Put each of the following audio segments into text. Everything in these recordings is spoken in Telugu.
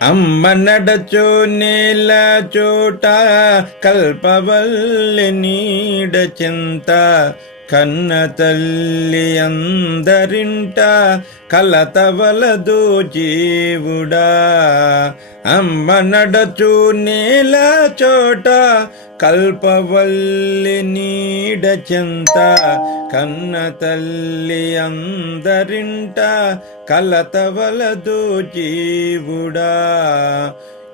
అమ్మ నడచో నేల చోట కల్పవల్లి నీడ చింత కన్న తల్లి అందరింట కలతవలదు జీవుడా. అమ్మ నడచు నేల చోట కల్పవల్లి నీడ చెంత. కన్న తల్లి అందరింట కలతవలదు జీవుడా.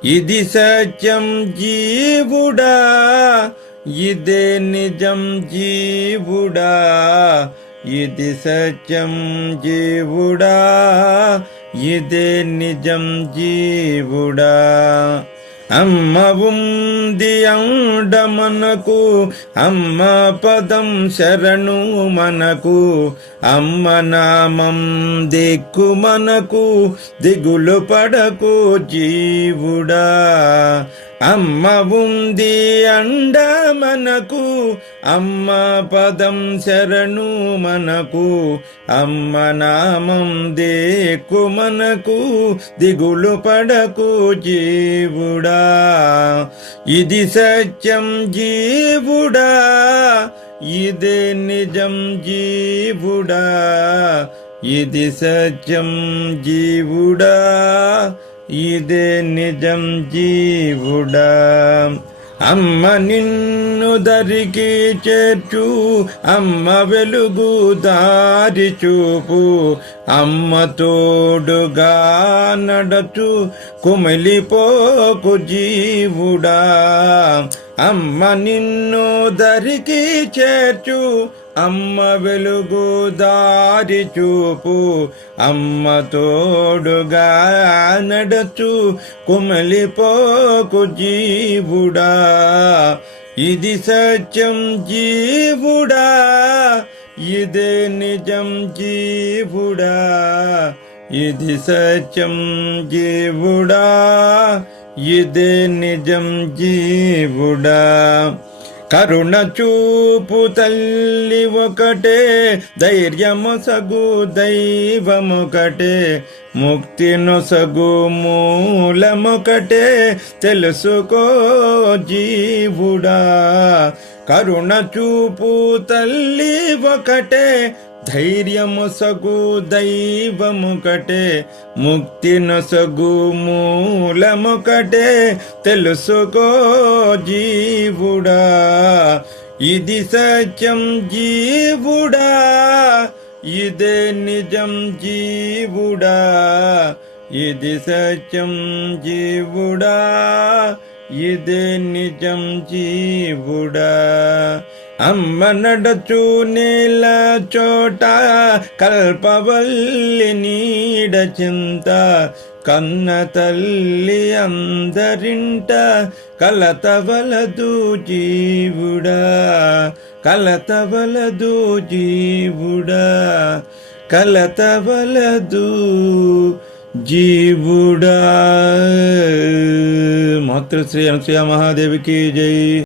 ఇది సత్యం జీవుడా. ఇదే నిజం జీవుడా ఇది సత్యం జీవుడా ఇదే నిజం జీవుడా. అమ్మ ఉంది అండ మనకు అమ్మ పదం శరణు మనకు అమ్మ నామం దిక్కు మనకు దిగులు పడకు జీవుడా. అమ్మ ఉంది అండ మనకు అమ్మ పదం శరణు మనకు అమ్మ నామం దేకు మనకు దిగులు పడకు జీవుడా. ఇది సత్యం జీవుడా ఇదే నిజం జీవుడా. ఇది సత్యం జీవుడా. ఇదే నిజం జీవుడా. అమ్మ నిన్ను దరికి చేర్చు అమ్మ వెలుగు దారి చూపు. అమ్మ తోడుగా నడచు కుమిలిపోకు జీవుడా. అమ్మ నిన్ను దరికి చేర్చు అమ్మ వెలుగు దారి చూపు అమ్మ తోడుగా నడచు కుమలిపోకు జీవుడా. ఇది సత్యం జీవుడా ఇదే నిజం జీవుడా. ఇది సత్యం జీవుడా ఇదే నిజం జీవుడా. కరుణ చూపు తల్లి ఒకటే ధైర్యము సగు దైవముకటే ముక్తి నొసగు మూలముకటే తెలుసుకో జీవుడా. కరుణ చూపు తల్లి ఒకటే ధైర్యము సగు దైవముకటే ముక్తి నొసగు మూలముకటే తెలుసుకో జీవుడా ఇది సత్యం జీవుడా ఇదే నిజం జీవుడా ఇది సత్యం జీవుడా ఇదే నిజం జీవుడా. అమ్మ నడచు నేల చోట కల్పవల్లి నీడ చింత కన్న తల్లి అందరింట కలతవలదు జీవుడా కలతవలదు జీవుడా కలతవలదు జీవుడా. మాతృశ్రీ అనుసూయ మహాదేవికి జై.